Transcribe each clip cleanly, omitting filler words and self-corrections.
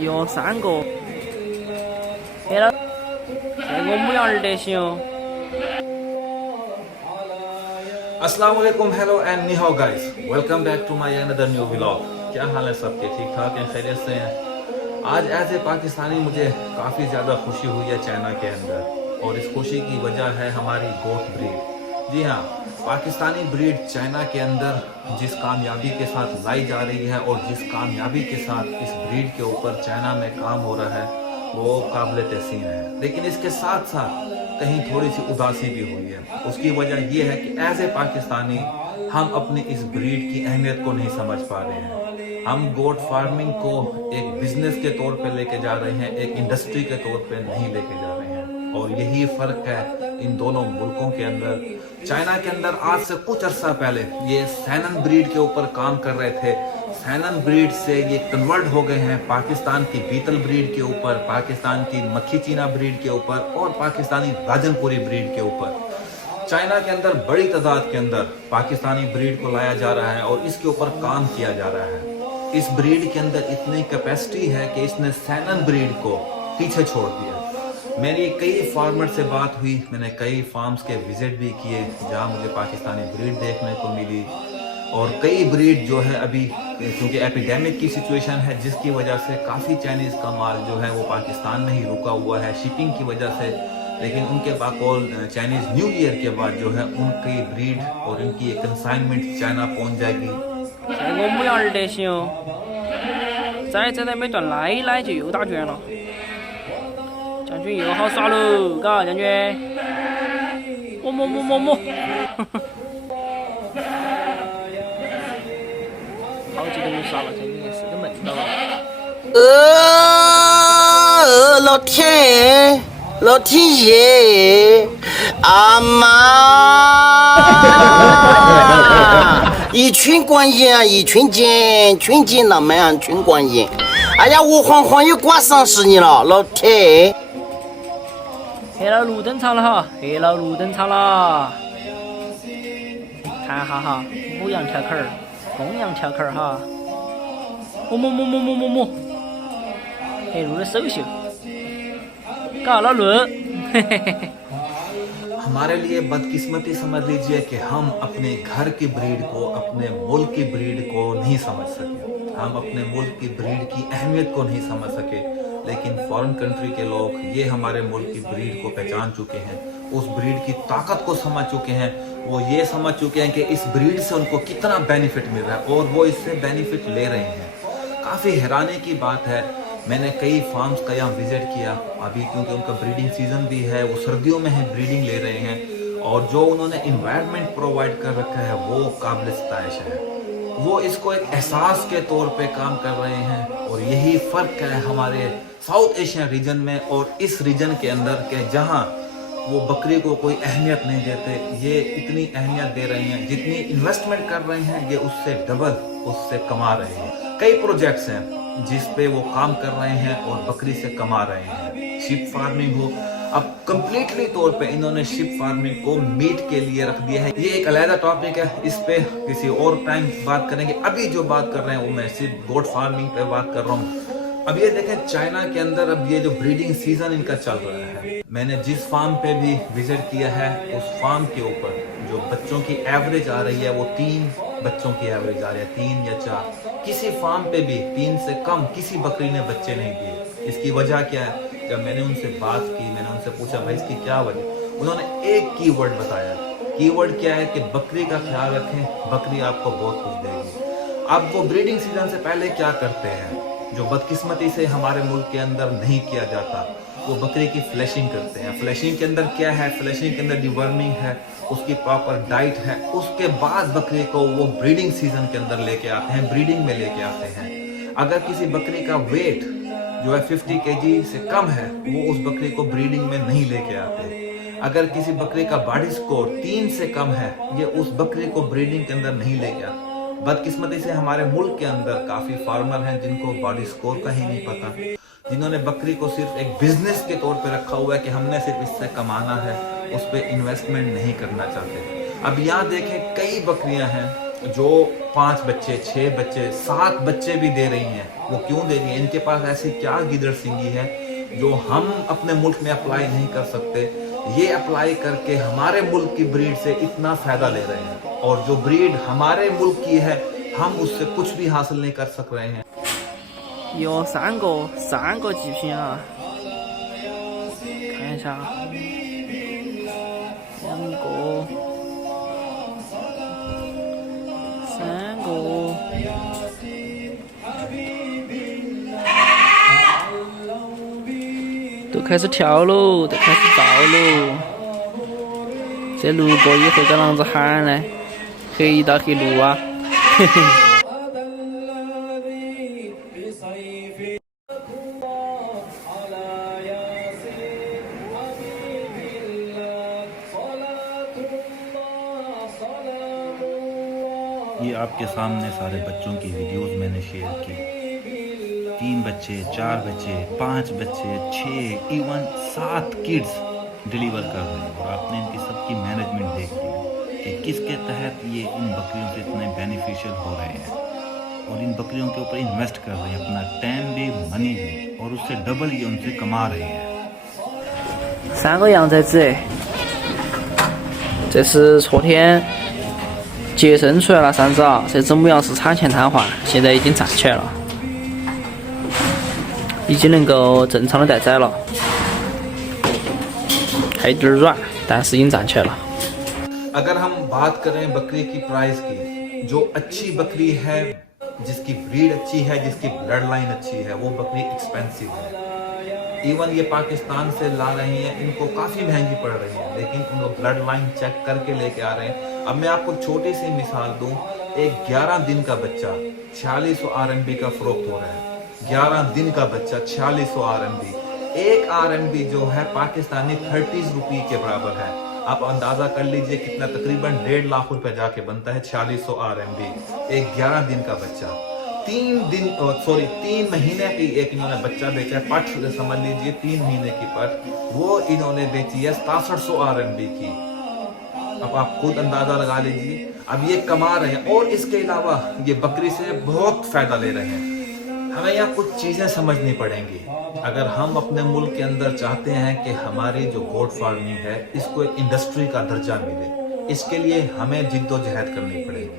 有3个。给了，这个母羊儿得行。अस्सलाम वालेकुम, hello and नी how guys, welcome back to my another new vlog. क्या हाल है सबके? ठीक ठाक हैं, खैरियत से हैं? आज एज ए पाकिस्तानी मुझे काफ़ी ज़्यादा खुशी हुई है चाइना के अंदर, और इस खुशी की वजह है हमारी गोट ब्रीड। जी हाँ, पाकिस्तानी ब्रीड चाइना के अंदर जिस कामयाबी के साथ लाई जा रही है और जिस कामयाबी के साथ इस ब्रीड के ऊपर चाइना में काम हो रहा है वो काबिल तहसीन है। लेकिन इसके साथ साथ कहीं थोड़ी सी उदासी भी हुई है। उसकी वजह ये है कि एज ए पाकिस्तानी हम अपनी इस ब्रीड की अहमियत को नहीं समझ पा रहे हैं। हम गोट फार्मिंग को एक बिजनेस के तौर पे लेके जा रहे हैं, एक इंडस्ट्री के तौर पे नहीं लेके जा रहे हैं। और यही फ़र्क है इन दोनों मुल्कों के अंदर। चाइना के अंदर आज से कुछ अरसा पहले ये सैनन ब्रीड के ऊपर काम कर रहे थे। सैनन ब्रीड से ये कन्वर्ट हो गए हैं पाकिस्तान की बीतल ब्रीड के ऊपर, पाकिस्तान की मक्खी चीना ब्रीड के ऊपर और पाकिस्तानी राजनपुरी ब्रीड के ऊपर। चाइना के अंदर बड़ी तादाद के अंदर पाकिस्तानी ब्रीड को लाया जा रहा है और इसके ऊपर काम किया जा रहा है। इस ब्रीड के अंदर इतनी कैपेसिटी है कि इसने सैनन ब्रीड को पीछे छोड़ दिया। मेरी कई फार्मर से बात हुई, मैंने कई फार्म्स के विजिट भी किए जहाँ मुझे पाकिस्तानी ब्रीड देखने को मिली। और कई ब्रीड जो है अभी क्योंकि एपिडेमिक की सिचुएशन है जिसकी वजह से काफ़ी चाइनीज़ का माल जो है वो पाकिस्तान में ही रुका हुआ है शिपिंग की वजह से। लेकिन उनके बाकौल चाइनीज़ न्यू ईयर के बाद जो है उनकी ब्रीड और उनकी कंसाइनमेंट चाइना पहुंच जाएगी। 这个母羊儿得行，再每段拉一拉就又打圈了。将军又好耍喽，嘎将军，么。好几个人耍了，这应该是个门道了。老天爷，阿妈，一群观音啊，一群金那么样群观音。哎呀，我晃晃又挂上死你了，老天。黑老路登场了哈，黑老路登场了。看哈哈，母羊条坎儿，公羊条坎儿哈。么，黑路的首秀。搞了论，嘿嘿嘿。हमारे लिए बदकिस्मती समझ लीजिए कि हम अपने घर की ब्रीड को, अपने मुल्क की ब्रीड को नहीं समझ सके। हम अपने मुल्क की ब्रीड की अहमियत को नहीं समझ सके। लेकिन फॉरेन कंट्री के लोग ये हमारे मुल्क की ब्रीड को पहचान चुके हैं, उस ब्रीड की ताकत को समझ चुके हैं। वो ये समझ चुके हैं कि इस ब्रीड से उनको कितना बेनिफिट मिल रहा है और वो इससे बेनिफिट ले रहे हैं। काफ़ी हैरानी की बात है, मैंने कई फार्म्स का यहाँ विजिट किया अभी क्योंकि उनका ब्रीडिंग सीजन भी है, वो सर्दियों में है ब्रीडिंग ले रहे हैं। और जो उन्होंने इन्वायरमेंट प्रोवाइड कर रखा है वो काबिल सताइश है। वो इसको एक एहसास के तौर पे काम कर रहे हैं। और यही फ़र्क है हमारे साउथ एशियन रीजन में और इस रीजन के अंदर के जहाँ वो बकरी को कोई अहमियत नहीं देते, ये इतनी अहमियत दे रहे हैं। जितनी इन्वेस्टमेंट कर रहे हैं ये उससे डबल उससे कमा रहे हैं। कई प्रोजेक्ट्स हैं जिस पे वो काम कर रहे हैं और बकरी से कमा रहे हैं। शिप फार्मिंग हो, अब कम्प्लीटली तौर पे इन्होंने शिप फार्मिंग को मीट के लिए रख दिया है। ये एक अलग टॉपिक है, इस पे किसी और टाइम बात करेंगे। अभी जो बात कर रहे हैं वो मैं सिर्फ गोट फार्मिंग पे बात कर रहा हूँ। अब ये देखें चाइना के अंदर अब ये जो ब्रीडिंग सीजन इनका चल रहा है, मैंने जिस फार्म पे भी विजिट किया है उस फार्म के ऊपर जो बच्चों की एवरेज आ रही है वो 3 बच्चों की एवरेज आ रही है, 3 या 4। किसी फार्म पे भी 3 से कम किसी बकरी ने बच्चे नहीं दिए। इसकी वजह क्या है? जब मैंने उनसे बात की, मैंने उनसे पूछा भाई इसकी क्या वजह, उन्होंने एक कीवर्ड बताया। कीवर्ड क्या है कि बकरी का ख्याल रखें, बकरी आपको बहुत कुछ देगी। अब वो ब्रीडिंग सीजन से पहले क्या करते हैं जो बदकिस्मती से हमारे मुल्क के अंदर नहीं किया जाता, वो बकरी की फ्लैशिंग करते हैं। फ्लैशिंग के अंदर क्या है? फ्लैशिंग के अंदर डिवर्मिंग है, उसकी प्रॉपर डाइट है। उसके बाद बकरी को वो ब्रीडिंग सीजन के अंदर लेके आते हैं, ब्रीडिंग में लेके आते हैं। अगर किसी बकरी का वेट जो है 50 kg से कम है वो उस बकरी को ब्रीडिंग में नहीं लेके आते। अगर किसी बकरी का बॉडी स्कोर 3 से कम है ये उस बकरी को ब्रीडिंग के अंदर नहीं लेके आते। बदकिस्मती से हमारे मुल्क के अंदर काफ़ी फार्मर हैं जिनको बॉडी स्कोर का ही नहीं पता, जिन्होंने बकरी को सिर्फ एक बिजनेस के तौर पे रखा हुआ है कि हमने सिर्फ इससे कमाना है, उस पर इन्वेस्टमेंट नहीं करना चाहते। अब यहाँ देखें कई बकरियाँ हैं जो 5 बच्चे, 6 बच्चे, 7 बच्चे भी दे रही हैं, वो क्यों दे रही हैं? इनके पास ऐसी क्या गिदड़ सिंगी है जो हम अपने मुल्क में अप्लाई नहीं कर सकते? ये अप्लाई करके हमारे मुल्क की ब्रीड से इतना फायदा ले रहे हैं, और जो ब्रीड हमारे मुल्क की है हम उससे कुछ भी हासिल नहीं कर सक रहे हैं। 有三个极品啊，看一下，2个、3个，都开始跳喽，都开始照喽。这录过以后，该啷子喊呢？黑到黑录啊，嘿嘿。ये आपके सामने सारे बच्चों की वीडियोस मैंने शेयर की। 3 बच्चे, 4 बच्चे, 5 बच्चे, 6, इवन 7 किड्स डिलीवर कर रहे हैं, और आपने इनकी सबकी मैनेजमेंट देख ली कि किसके तहत ये इन बकरियों से इतने बेनिफिशियल हो रहे हैं, और इन बकरियों के ऊपर इन्वेस्ट कर रहे हैं अपना टाइम भी, मनी भी, और उससे डबल ये उनसे कमा रहे हैं। 3个羊崽子，这是昨天接生出来了3只啊，这只母羊是产前瘫痪，现在已经站起来了，已经能够正常的待崽了，还有点软，但是已经站起来了。 अगर हम बात करें बकरी की प्राइस की, जो अच्छी बकरी है, जिसकी ब्रीड अच्छी है, जिसकी ब्लड लाइन अच्छी है, वो बकरी एक्सपेंसिव है। इवन ये पाकिस्तान से ला रही हैं, इनको काफ़ी महंगी पड़ रही है, लेकिन उनको ब्लड लाइन चेक करके लेके आ रहे हैं। अब मैं आपको छोटी सी मिसाल दूं, एक 11 दिन का बच्चा 4600 RMB का फरोख्त हो रहा है। 11 दिन का बच्चा 4600 RMB, एक RMB जो है पाकिस्तानी 30 रुपये के बराबर है। आप अंदाजा कर लीजिए कितना, तकरीबन 1.5 लाख रुपए जाके बनता है 4600 RMB। एक 11 दिन का बच्चा, 3 महीने की एक इन्होंने बच्चा बेचा है, पट समझ लीजिए 3 महीने की पट, वो इन्होंने बेची है 6700 RMB की। अब आप खुद अंदाजा लगा लीजिए, अब ये कमा रहे हैं, और इसके अलावा ये बकरी से बहुत फायदा ले रहे हैं। हमें यहाँ कुछ चीजें समझनी पड़ेंगी। अगर हम अपने मुल्क के अंदर चाहते हैं कि हमारी जो गोट फार्मिंग है इसको एक इंडस्ट्री का दर्जा मिले, इसके लिए हमें जिद्दोजहद करनी पड़ेगी।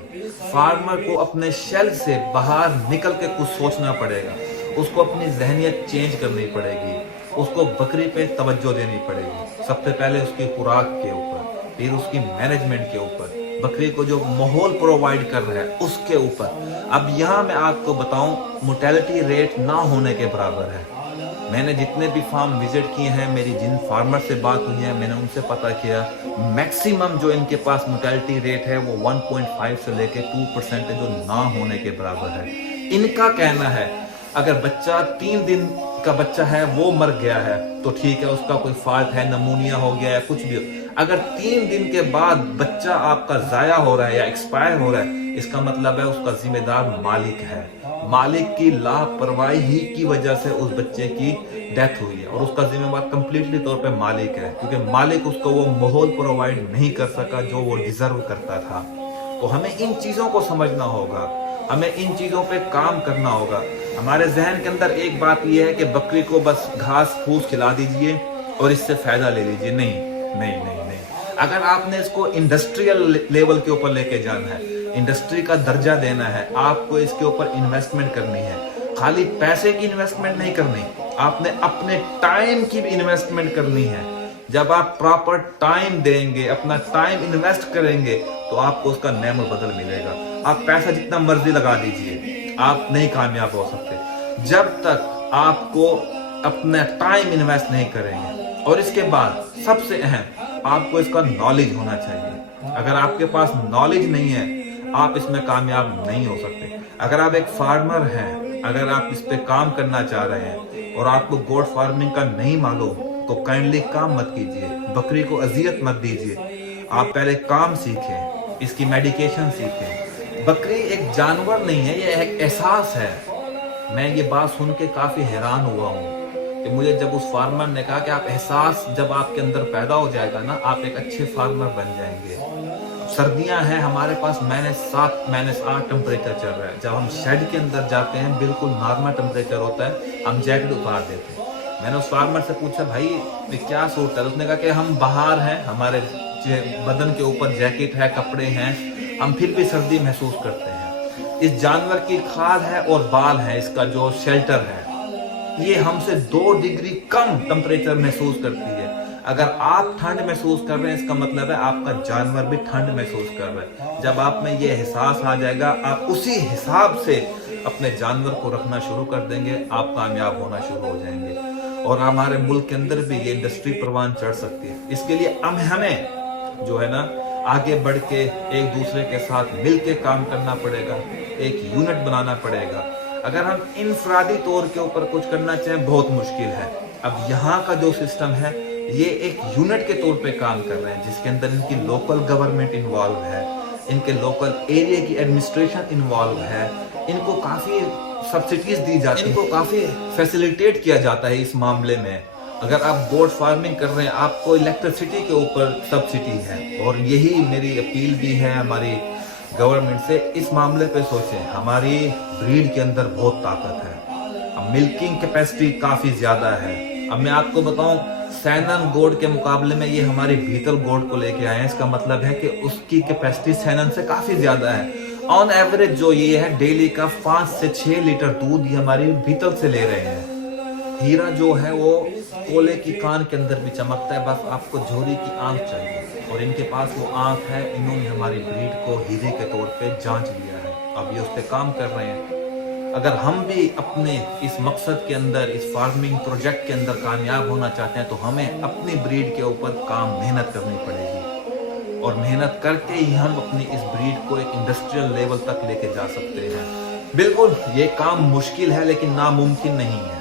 फार्मर को अपने शेल से बाहर निकल के कुछ सोचना पड़ेगा, उसको अपनी जहनियत चेंज करनी पड़ेगी, उसको बकरी पे तवज्जो देनी पड़ेगी। सबसे पहले उसकी खुराक के ऊपर, फिर उसकी मैनेजमेंट के ऊपर, बकरी को जो माहौल प्रोवाइड कर रहा है उसके ऊपर। अब यहाँ मैं आपको बताऊं, मोर्टेलिटी रेट ना होने के बराबर है। मैंने जितने भी फार्म विजिट किए हैं, मेरी जिन फार्मर से बात हुई है, मैंने उनसे पता किया, मैक्सिमम जो इनके पास मोर्टेलिटी रेट है वो 1.5 से लेके 2% जो ना होने के बराबर है। इनका कहना है अगर बच्चा 3 दिन का बच्चा है वो मर गया है तो ठीक है, उसका कोई फॉल्ट है, नमूनिया हो गया है, कुछ भी। अगर 3 दिन के बाद बच्चा आपका जाया हो रहा है या एक्सपायर हो रहा है, इसका मतलब है उसका जिम्मेदार मालिक है। मालिक की लापरवाही की वजह से उस बच्चे की डेथ हुई है, और उसका जिम्मेदार कंप्लीटली तौर पे मालिक है, क्योंकि मालिक उसको वो माहौल प्रोवाइड नहीं कर सका जो वो डिजर्व करता था। तो हमें इन चीजों को समझना होगा, हमें इन चीजों पे काम करना होगा। हमारे जहन के अंदर एक बात यह है कि बकरी को बस घास फूस खिला दीजिए और इससे फायदा ले लीजिए। नहीं नहीं नहीं नहीं, अगर आपने इसको इंडस्ट्रियल लेवल के ऊपर लेके जाना है, इंडस्ट्री का दर्जा देना है, आपको इसके ऊपर इन्वेस्टमेंट करनी है। खाली पैसे की इन्वेस्टमेंट नहीं करनी, आपने अपने टाइम की भी इन्वेस्टमेंट करनी है। जब आप प्रॉपर टाइम देंगे, अपना टाइम इन्वेस्ट करेंगे, तो आपको उसका नेमो बदल मिलेगा। आप पैसा जितना मर्जी लगा दीजिए, आप नहीं कामयाब हो सकते जब तक आपको अपना टाइम इन्वेस्ट नहीं करेंगे। और इसके बाद सबसे अहम, आपको इसका नॉलेज होना चाहिए। अगर आपके पास नॉलेज नहीं है, आप इसमें कामयाब नहीं हो सकते। अगर आप एक फार्मर हैं, अगर आप इस पे काम करना चाह रहे हैं और आपको गोट फार्मिंग का नहीं मालूम, तो काइंडली काम मत कीजिए, बकरी को अजियत मत दीजिए। आप पहले काम सीखें, इसकी मेडिकेशन सीखें। बकरी एक जानवर नहीं है, ये एक एहसास है। मैं ये बात सुन के काफी हैरान हुआ हूँ कि मुझे जब उस फार्मर ने कहा कि आप एहसास जब आपके अंदर पैदा हो जाएगा ना, आप एक अच्छे फार्मर बन जाएंगे। सर्दियां हैं, हमारे पास -7 -8 टेम्परेचर चल रहा है। जब हम शेड के अंदर जाते हैं बिल्कुल नॉर्मल टेम्परेचर होता है, हम जैकेट उतार देते हैं। मैंने उस फार्मर से पूछा भाई ये क्या सूरत है, उसने कहा कि हम बाहर हैं, हमारे बदन के ऊपर जैकेट है, कपड़े हैं, हम फिर भी सर्दी महसूस करते हैं। इस जानवर की खाल है और बाल है, इसका जो शेल्टर है ये हमसे 2 डिग्री कम टेम्परेचर महसूस करती है। अगर आप ठंड महसूस कर रहे हैं इसका मतलब है आपका जानवर भी ठंड महसूस कर रहा है। जब आप में ये एहसास आ जाएगा आप उसी हिसाब से अपने जानवर को रखना शुरू कर देंगे, आप कामयाब होना शुरू हो जाएंगे। और हमारे मुल्क के अंदर भी ये इंडस्ट्री परवान चढ़ सकती है। इसके लिए हमें जो है ना आगे बढ़ के एक दूसरे के साथ मिल के काम करना पड़ेगा, एक यूनिट बनाना पड़ेगा। अगर हम इनफरादी तौर के ऊपर कुछ करना चाहें बहुत मुश्किल है। अब यहाँ का जो सिस्टम है ये एक यूनिट के तौर पे काम कर रहे हैं, जिसके अंदर इनकी लोकल गवर्नमेंट इन्वॉल्व है, इनके लोकल एरिया की एडमिनिस्ट्रेशन इन्वॉल्व है, इनको काफी सब्सिडीज दी जाती है, इनको काफी फैसिलिटेट किया जाता है इस मामले में। अगर आप गोट फार्मिंग कर रहे हैं आपको इलेक्ट्रिसिटी के ऊपर सब्सिडी है। और यही मेरी अपील भी है हमारी गवर्नमेंट से, इस मामले पे सोचें। हमारी ब्रीड के अंदर बहुत ताकत है, अब मिल्किंग कैपेसिटी काफी ज्यादा है। अब मैं आपको बताऊं सैनन गोड के मुकाबले में ये हमारी बीतल गोड को लेके आए हैं, इसका मतलब है कि उसकी कैपेसिटी सैनन से काफी ज्यादा है। ऑन एवरेज जो ये है डेली का 5 से 6 लीटर दूध ये हमारी बीतल से ले रहे हैं। हीरा जो है वो कोले की कान के अंदर भी चमकता है, बस आपको झोरी की आंख चाहिए और इनके पास वो आंख है। इन्होंने हमारी ब्रीड को हीरे के तौर पे जांच लिया है, अब ये उस पर काम कर रहे हैं। अगर हम भी अपने इस मकसद के अंदर, इस फार्मिंग प्रोजेक्ट के अंदर कामयाब होना चाहते हैं तो हमें अपनी ब्रीड के ऊपर काम मेहनत करनी पड़ेगी और मेहनत करके ही हम अपनी इस ब्रीड को एक इंडस्ट्रियल लेवल तक लेके जा सकते हैं। बिल्कुल ये काम मुश्किल है लेकिन नामुमकिन नहीं है।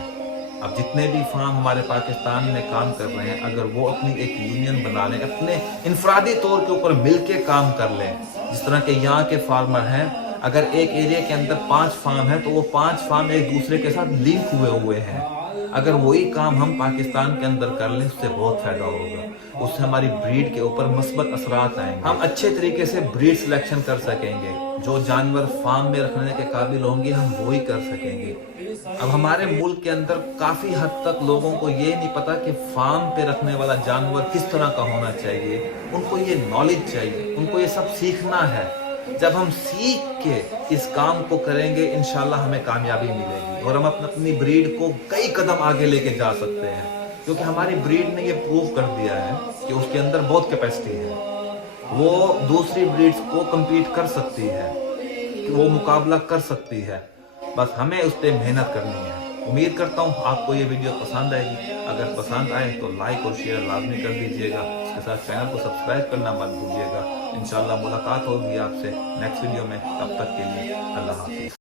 अब जितने भी फार्म हमारे पाकिस्तान में काम कर रहे हैं अगर वो अपनी एक यूनियन बना लें, अपने इनफरादी तौर के ऊपर मिलके काम कर लें, जिस तरह के यहाँ के फार्मर हैं, अगर एक एरिया के अंदर 5 फार्म है तो वो 5 फार्म एक दूसरे के साथ लिंक हुए हैं। अगर वही काम हम पाकिस्तान के अंदर कर लें उससे बहुत फायदा होगा, उससे हमारी ब्रीड के ऊपर मस्बत असरात आएंगे, हम अच्छे तरीके से ब्रीड सिलेक्शन कर सकेंगे, जो जानवर फार्म में रखने के काबिल होंगे हम वही कर सकेंगे। अब हमारे मुल्क के अंदर काफी हद तक लोगों को ये नहीं पता कि फार्म पे रखने वाला जानवर किस तरह का होना चाहिए, उनको ये नॉलेज चाहिए, उनको ये सब सीखना है। जब हम सीख के इस काम को करेंगे इंशाल्लाह हमें कामयाबी मिलेगी और हम अपनी ब्रीड को कई कदम आगे लेके जा सकते हैं, क्योंकि हमारी ब्रीड ने ये प्रूव कर दिया है कि उसके अंदर बहुत कैपेसिटी है, वो दूसरी ब्रीड्स को compete कर सकती है, वो मुकाबला कर सकती है। बस हमें उस पर मेहनत करनी है। उम्मीद करता हूँ आपको ये वीडियो पसंद आएगी। अगर पसंद आए तो लाइक और शेयर लाजमी कर दीजिएगा, इसके साथ चैनल को सब्सक्राइब करना मत भूलिएगा। इंशाल्लाह मुलाकात होगी आपसे नेक्स्ट वीडियो में, तब तक के लिए अल्लाह हाफिज़।